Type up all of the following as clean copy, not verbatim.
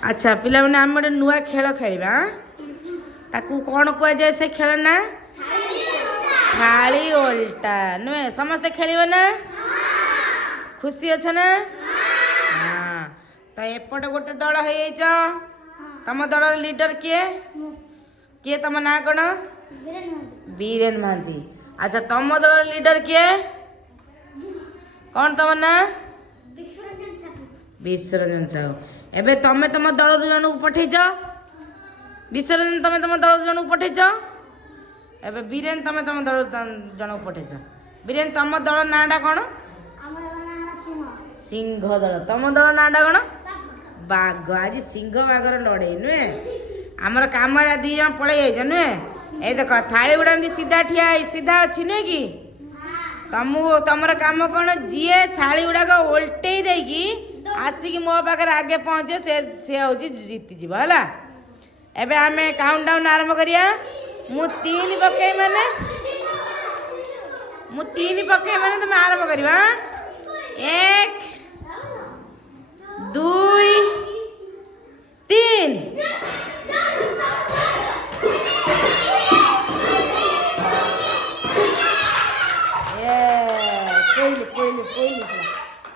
अच्छा पिला माने आम गोटे नुआ खेल खेलवा ताकू कौन कह जाए से खेल ना थाली ओल्टा नुहे समस्ते खेल ना खुशी अच्छा ना हाँ तो एपटे गोटे दल हो तम दल लीडर किए किए तुम ना कौन बीरेन महांती अच्छा तुम दल लीडर किए कौन तुम ना विश्वरंजन साहू एबे तमे तुम दल जन को पठेच विश्वरंजन तमे तुम दल जन को पठेच एबे बीरेन तमे तुम दल जन को पठेच बीरेन तुम दल नाटा कौन सिंह दल तुम दल नाटा कौन बाघ आज सिंह बाघर लड़े नुहे आमर कम दी जन पलि जाइज नुहे ये देख थाली गुड़ा सीधा ठिया सीधा अच्छी नुहे कि तुमको तुमर कम कौन जी थाली गुड़ाक ओल्टे देकी आसिक मो पाखे आगे पहुँचे से हूँ जीति जीव है एबे आमे काउंट डाउन आरंभ करिया मु तीन पकई माने तुम आरंभ करवा 1 2 3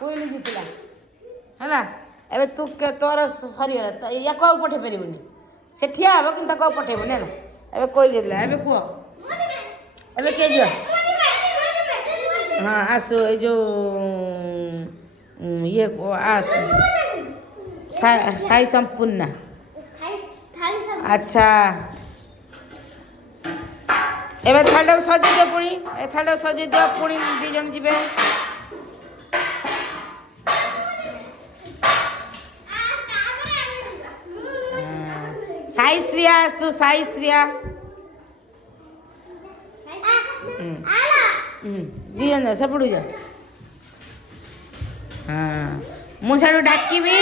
कोई जीतला है एबे तू तोर सरीगला या कौ पठे पारिबुनी से ठिया हम कि कौ पठेबुनी है एबे कोई जीतला एबे कुह एबे के जो हाँ आसु ये जो ये आसु साई संपूर्ण अच्छा एबे थाली सजे दियो पुणी ए थाली सजे दियो पुणी दी जन जीवे साई श्रिया आसु साई श्रिया दी जन से पड़ू जा हाँ मुझे डाकिबी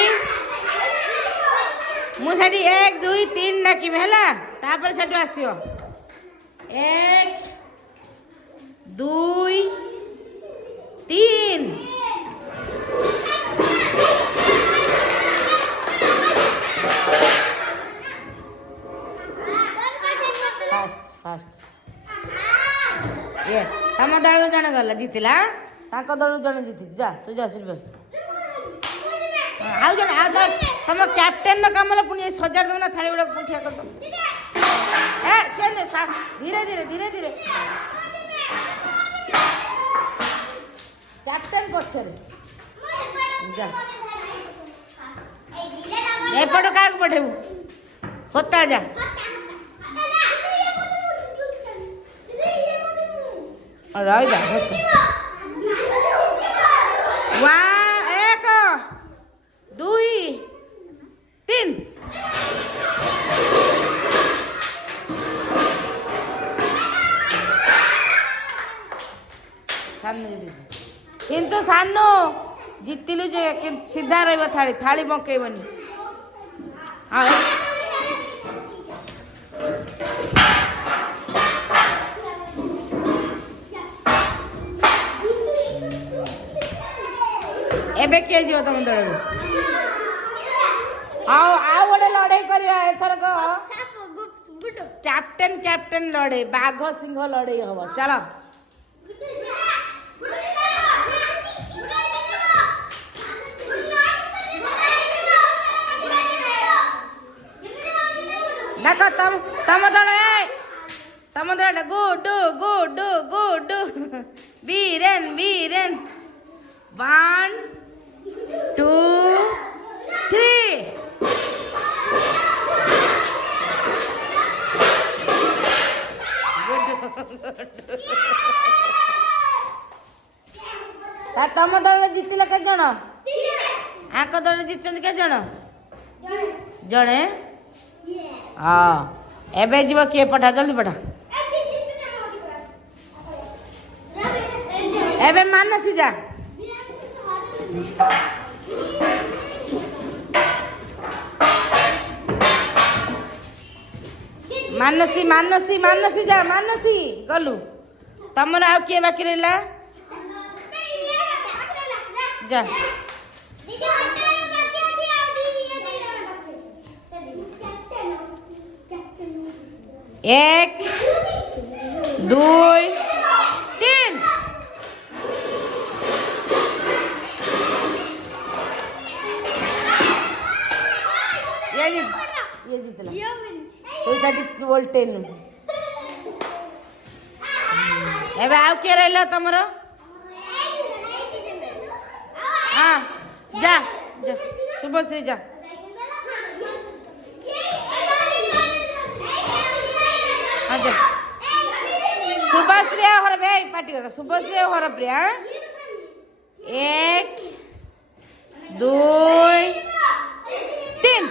मुझे 1 2 3 डाकिबी है तापर से आसो 1 2 3 फास्ट ये तम दल जन गला जीतला ताको दल जन जीति जा तू जा बस आउ जन आ तुम कैप्टेन कम पुणी सजार दो ना थाली गुड़ा ठिया कर दो धीरे धीरे धीरे धीरे कैप्टेन पछरे जा एपट क्या पठेबू होता जा रही जा 1 2 3 किंतु सानो जीतिलु जे सीधा रही थाली थाली बंकेबनी हाँ एबे के जीव तुम दल आओ गोटे लड़ाई करवा एथरक कैप्टेन कैप्टेन लड़ाई बाघ सिंह लड़ाई हम चलो देखो तम दल गुडू गुडू गुडू बीरेन बीरेन 1 2 3 तम दल जीतिले के जन आक दल जीतन के जन जड़े हाँ एबे जीव किए पठा जल्दी पठा एबे मानसी जा मानसी मानसी मानसी जा मानसी गलु तमर आ किए बाकी रहा जा एक दुई तीन। ये जितला तो बोलते एबे आउ के रहलो तमरो। हाँ जा जा शुभश्री जा। हाँ जा शुभश्री हर बे पार्टी कर शुभश्री हर प्रिया। एक दुई तीन।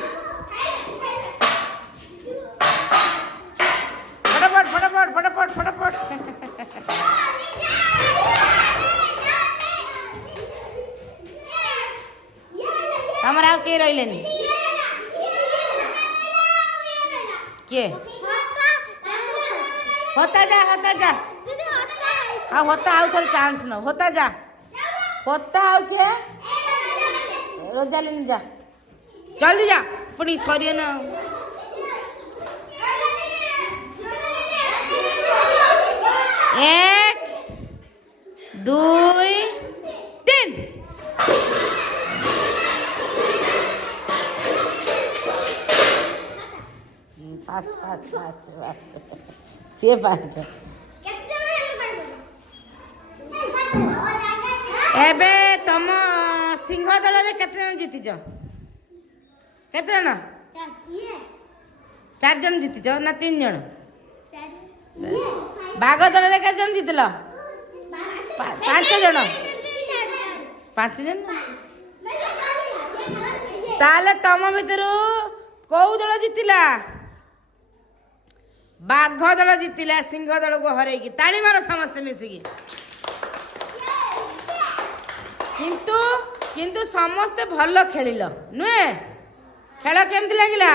फटाफट फटाफट फटाफट फटाफट। हमारा के रहिलेनी के होता जा हाँ होता आउ थोड़ा चांस न होता जा होता आउ के रोजालिनी जा जल्दी जा पुणी सरिए ना। एक दुई तीन। सी पाँच एबे तुम सिंह दल में केते जन जीतिच केते जन 4 जन जीतिच ना 3 जन। बाघ दल में केते जन जीतिल 5 जन 5 जन। ताले तुम भितर कौ दल जीतिला बाघ दल जीतिला सिंह दल को हरैकी ताली मार समस्त मिसिकी। किंतु समस्ते भल खेलिल नुहे खेल केमती लगिला।